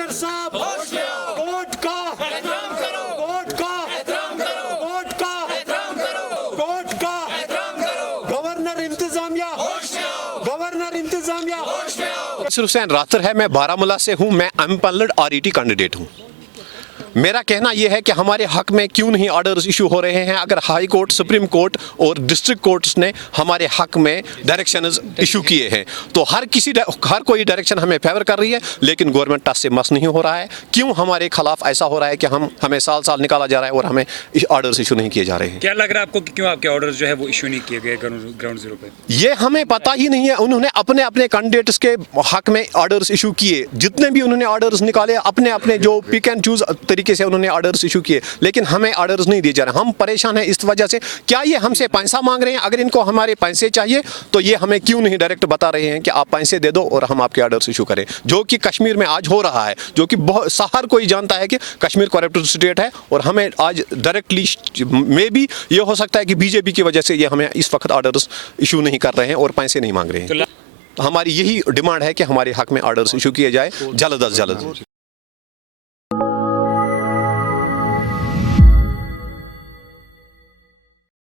Collector साहब होश में आओ, कोर्ट का एहतराम करो, कोर्ट का एहतराम करो, कोर्ट का एहतराम करो, कोर्ट का एहतराम करो, गवर्नर इंतजामिया होश में आओ, गवर्नर इंतजामिया होश में आओ। हुसैन रातर है, मैं बारामूला से हूँ, मैं अनपैनल्ड आरईटी कैंडिडेट हूँ। मेरा कहना यह है कि हमारे हक में क्यों नहीं ऑर्डर्स इशू हो रहे हैं। अगर हाई कोर्ट, सुप्रीम कोर्ट और डिस्ट्रिक्ट कोर्ट्स ने हमारे हक में डायरेक्शंस इशू किए हैं तो हर कोई डायरेक्शन हमें फेवर कर रही है, लेकिन गवर्नमेंट टच से मस नहीं हो रहा है। क्यों हमारे खिलाफ ऐसा हो रहा है कि हमें साल साल निकाला जा रहा है और हमें ऑर्डर्स इशू नहीं किए जा रहे हैं। क्या लग रहा है आपको कि क्यों आपके ऑर्डर्स जो है वो इशू नहीं किए गए ग्राउंड जीरो पे? ये हमें पता ही नहीं है। उन्होंने अपने अपने कैंडिडेट्स के हक में ऑर्डर्स इशू किए, जितने भी उन्होंने ऑर्डर्स निकाले अपने अपने जो पिक एंड चूज तरीके से उन्होंने ऑर्डर्स इशू किए, लेकिन हमें ऑर्डर्स नहीं दिए जा रहे। हम परेशान हैं इस वजह से। क्या ये हमसे पैसा मांग रहे हैं? अगर इनको हमारे पैसे चाहिए तो ये हमें क्यों नहीं डायरेक्ट बता रहे हैं कि आप पैसे दे दो और हम आपके ऑर्डर्स इशू करें, जो कि कश्मीर में आज हो रहा है, जो कि बहुत हर कोई जानता है कि कश्मीर करप्टेड स्टेट है। और हमें आज डायरेक्टली में भी ये हो सकता है कि बीजेपी की वजह से ये हमें इस वक्त ऑर्डर्स इशू नहीं कर रहे हैं और पैसे नहीं मांग रहे हैं। तो हमारी यही डिमांड है कि हमारे हक में ऑर्डर्स इशू किए जाए जल्द अज जल्द।